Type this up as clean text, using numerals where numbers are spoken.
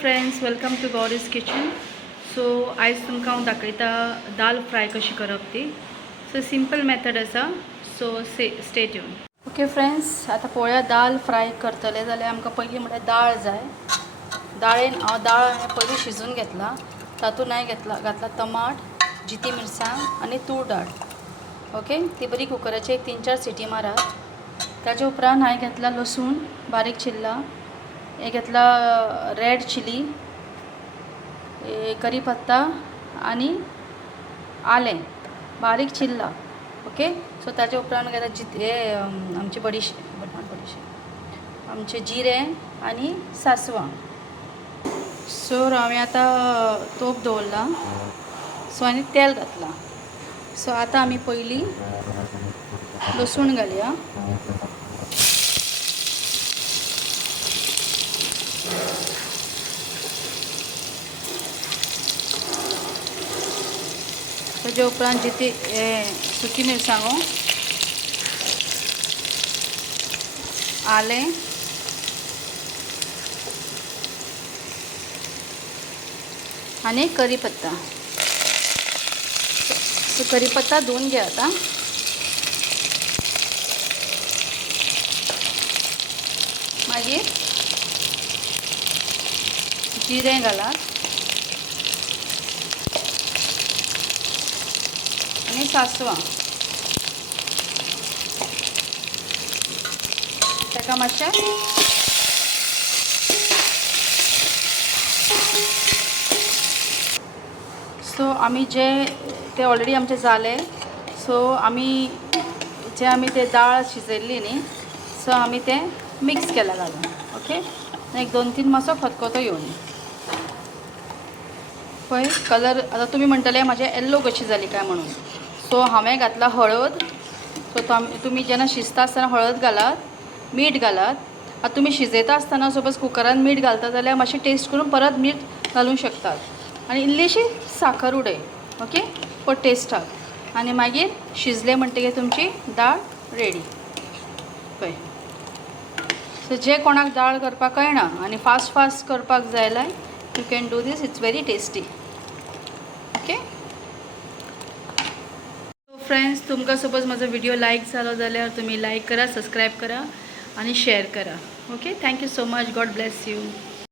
Friends, welcome to Gauri's kitchen. So आयज तुमकां हांव दाखयता दाल फ्राय कशी करप ती. सो सिंपल मेथड आसा. So stay tune. Okay friends, आतां पळोवया दाल फ्राय करतले जाल्यार आमकां पयलीं म्हळ्यार दाळ जाय. दाळेन हांव दाळ पयलीं शिजून घेतला. तातूंत हांवें घातला टमाट, जिती मिरसांग आनी तूर दाळ. ओके, ती बरी कुकराची 3-4 सिटी मारात. ताजे उपरांत हांवें घेतला लसूण बारीक चिल्ला, हे घेतला रेड चिली, करीपत्ता आनी आलें बारीक चिल्ला. ओके, सो ताजे उपरांत घेता हे आमचे आमचे जिरें आनी सासवां. सो हांवें आतां तोप दवरला. सो आनी तेल घातलां. सो आतां आमी पयलीं लसूण घालया. ताजे उपरांत जिती सुकी मिरसांगो, आलें आनी करीपत्ता. सो करीपत्ता धुवून घे आतां. मागीर जिरें घालात आनी सासवां. ताका मातशें सो आमी ते ऑलरेडी आमचे जाले. सो आमी ते दाळ शिजयल्ली न्ही, सो आमी ते मिक्स केला घालून. ओके, एक 2-3 मातसो खतखतो येवन पळय कलर. आतां तुमी म्हणटले म्हाजे येल्लो कशी जाली काय म्हणून. सो हांवें घातला हळद. सो तुमी जेन्ना शिजता आसतना हळद घालात, मीठ घालात. आतां तुमी शिजयता आसतना सपोज कुकरान मीठ घालता जाल्यार मातशें टेस्ट करून परत मीठ घालूंक शकतात. आनी इल्लीशी साखर उडय. ओके, फॉर टेस्टाक. आनी मागीर शिजले म्हणटकीर तुमची दाळ रेडी. पळय, सो जे कोणाक दाळ करपाक कळना आनी फास्ट करपाक जाय जाल्यार you can do these. It's very tasty. Okay friends, तुमकां सपोज म्हजो व्हिडिओ लायक जालो जाल्यार तुमी लायक करा, सबस्क्रायब करा आनी शेअर करा. Okay, thank you so much. God bless you.